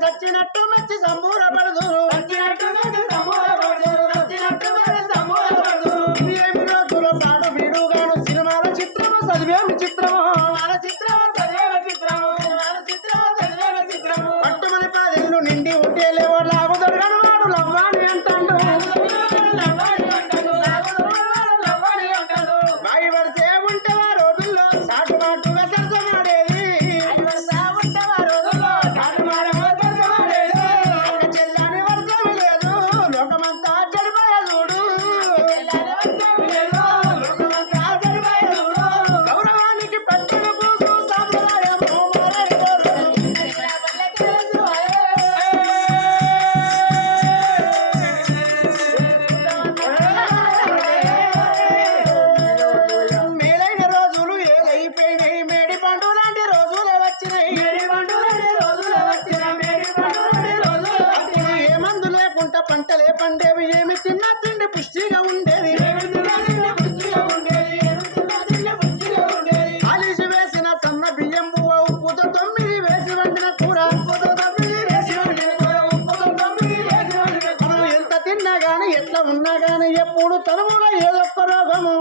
సచ్చినట్టు మెచ్చి సంబూరపడదు ఏమి రోజులో పాడు వీడుగాను సినిమాల చిత్రము చదివేమి చిత్రము పట్టుమని పాదెళ్ళు నిండి ఉంటే లేవో లాగు దొరకను వాడు లవ్వాని అంటాడు బాయి వడిసే ఉంటే ఆ రోజుల్లో సాటుమాటుగా సరసమాడేది చెల్లని వర్షం లేదు లోకమంతా చెడిపోయేదుడు గౌరవానికి పట్టున పూసు సాంప్రదాయము మేలైన రోజులు ఏదైపోయినాయి మేడి పండు లాంటి రోజులే వచ్చినాయి ఏ మందు లేకుండా పంటలే పండేవి ఏమి తిన్నా తిండి పుష్టిగా ఉండేది ఆలిసి వేసిన సన్న బియ్యం పువ్వ ఉప్పుతో 9 వేసి వండిన కూర మనం ఎంత తిన్నా గాని ఎట్లా ఉన్నా గాని ఎప్పుడు తనుములో ఏదొక్క రోగము